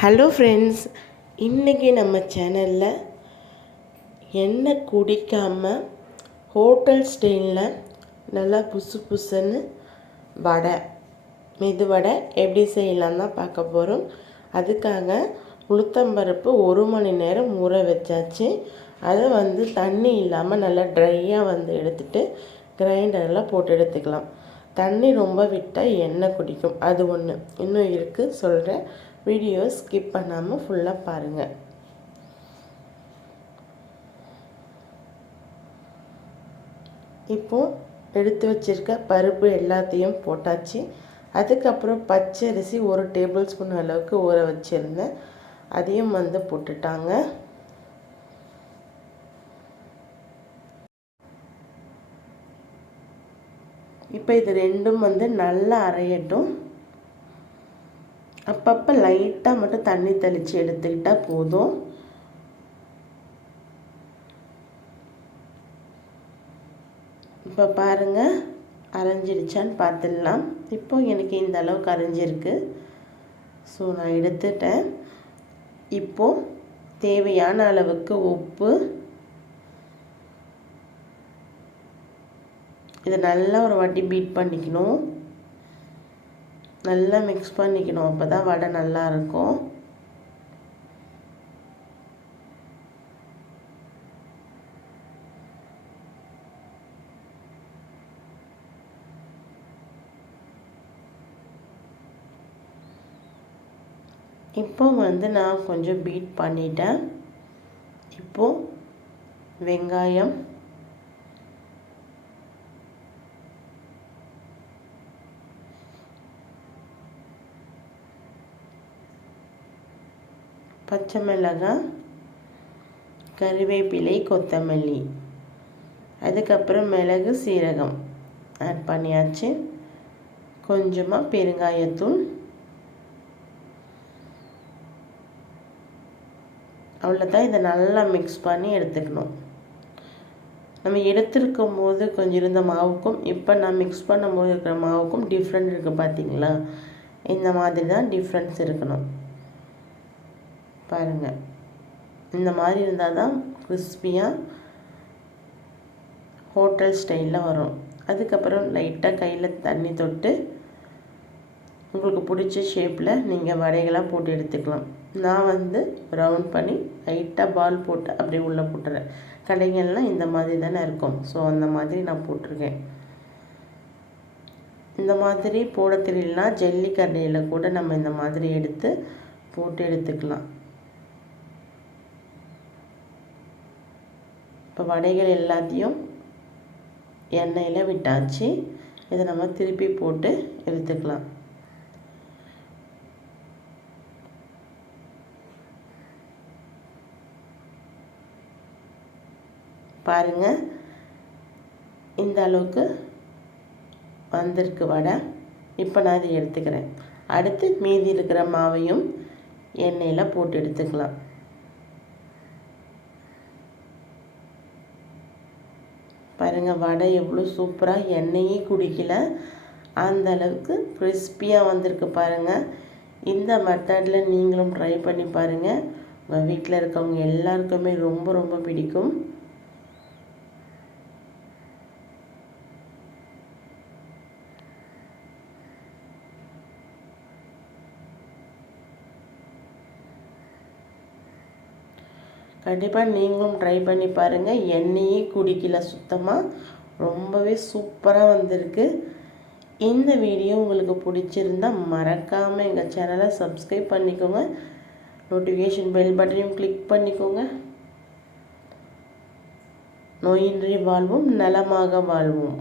Hello friends இன்றைக்கி நம்ம சேனலில் எண்ணெய் குடிக்காமல் ஹோட்டல் ஸ்டைலில் நல்லா புசு புசுன்னு வடை மெது வடை எப்படி செய்யலாம் தான் பார்க்க போகிறோம் அதுக்காக உளுத்தம்பருப்பு ஒரு மணி நேரம் ஊற வச்சாச்சு. அதை வந்து தண்ணி இல்லாமல் நல்லா ட்ரையாக வந்து எடுத்துகிட்டு கிரைண்டரில் போட்டு எடுத்துக்கலாம். தண்ணி ரொம்ப விட்டால் எண்ணெய் குடிக்கும். அது ஒன்று இன்னும் இருக்குது சொல்கிறேன் வீடியோ ஸ்கிப் பண்ணாமல் ஃபுல்லாக பாருங்கள் இப்போது எடுத்து வச்சுருக்க பருப்பு எல்லாத்தையும் போட்டாச்சு. அதுக்கப்புறம் பச்சரிசி ஒரு டேபிள் ஸ்பூன் அளவுக்கு ஊற வச்சுருந்தேன். அதையும் வந்து போட்டுட்டாங்க. இப்போ இது ரெண்டும் வந்து நல்லா அரையட்டும். அப்பப்போ லைட்டாக மட்டும் தண்ணி தெளித்து எடுத்துக்கிட்டால் போதும். இப்போ பாருங்கள் அரைஞ்சிடுச்சான்னு பார்த்துடலாம். இப்போ எனக்கு இந்த அளவுக்கு அரைஞ்சிருக்கு. ஸோ நான் எடுத்துட்டேன். இப்போது தேவையான அளவுக்கு உப்பு. இதை நல்லா ஒரு வாட்டி பீட் பண்ணிக்கணும். நல்லா மிக்ஸ் பண்ணிக்கணும். அப்போ தான் வடை நல்லா இருக்கும். இப்போ வந்து நான் கொஞ்சம் பீட் பண்ணிட்டேன். இப்போது வெங்காயம் பச்சை மிளகாய் கறிவேப்பிலை கொத்தமல்லி. அதுக்கப்புறம் மிளகு சீரகம். ஆட் பண்ணியாச்சு. கொஞ்சமாக பெருங்காயத்தூள். அவ்வளோதான் இதை நல்லா மிக்ஸ் பண்ணி எடுத்துக்கணும். நம்ம எடுத்துருக்கும் போது கொஞ்சம் இருந்த மாவுக்கும் இப்போ நான் மிக்ஸ் பண்ணும்போது இருக்கிற மாவுக்கும் டிஃப்ரெண்ட் இருக்குது பார்த்தீங்களா இந்த மாதிரி தான் டிஃப்ரென்ஸ் இருக்கணும். பாருங்கள் இந்த மாதிரி இருந்தால் தான் கிறிஸ்பியாக ஹோட்டல் ஸ்டைலில் வரும். அதுக்கப்புறம் லைட்டாக கையில் தண்ணி தொட்டு உங்களுக்கு பிடிச்ச ஷேப்பில் நீங்கள் வடைகளாக போட்டு எடுத்துக்கலாம். நான் வந்து ரவுண்ட் பண்ணி லைட்டாக பால் போட்டு அப்படியே உள்ளே போட்டுறேன். கடைகள்லாம் இந்த மாதிரி தானே இருக்கும். ஸோ அந்த மாதிரி நான் போட்டிருக்கேன். இந்த மாதிரி போட தெரியலனா ஜல்லிக்கடையில் கூட நம்ம இந்த மாதிரி எடுத்து போட்டு எடுத்துக்கலாம். இப்போ வடைகள் எல்லாத்தையும் எண்ணெயில் விட்டாச்சு. இதை நம்ம திருப்பி போட்டு எடுத்துக்கலாம். பாருங்கள் இந்த அளவுக்கு வந்திருக்கு வடை. இப்போ நான் இதை எடுத்துக்கிறேன். அடுத்து மீதி இருக்கிற மாவையும் எண்ணெயில் போட்டு எடுத்துக்கலாம். பாருங்கள் வடை எவ்வளோ சூப்பராக எண்ணெயே குடிக்கல. அந்த அளவுக்கு கிறிஸ்பியாக வந்திருக்கு பாருங்கள் இந்த மெத்தடில் நீங்களும் ட்ரை பண்ணி பாருங்கள் உங்கள் வீட்டில் இருக்கவங்க எல்லாருக்குமே ரொம்ப ரொம்ப பிடிக்கும். கண்டிப்பாக நீங்களும் ட்ரை பண்ணி பாருங்கள் எண்ணெயே குடிக்கல சுத்தமாக ரொம்பவே சூப்பராக வந்திருக்கு. இந்த வீடியோ உங்களுக்கு பிடிச்சிருந்தால் மறக்காமல் எங்கள் சேனலை சப்ஸ்கிரைப் பண்ணிக்கோங்க. நோட்டிஃபிகேஷன் பெல் பட்டனையும் கிளிக் பண்ணிக்கோங்க. நோயின்றி வாழ்வோம் நலமாக வாழ்வோம்.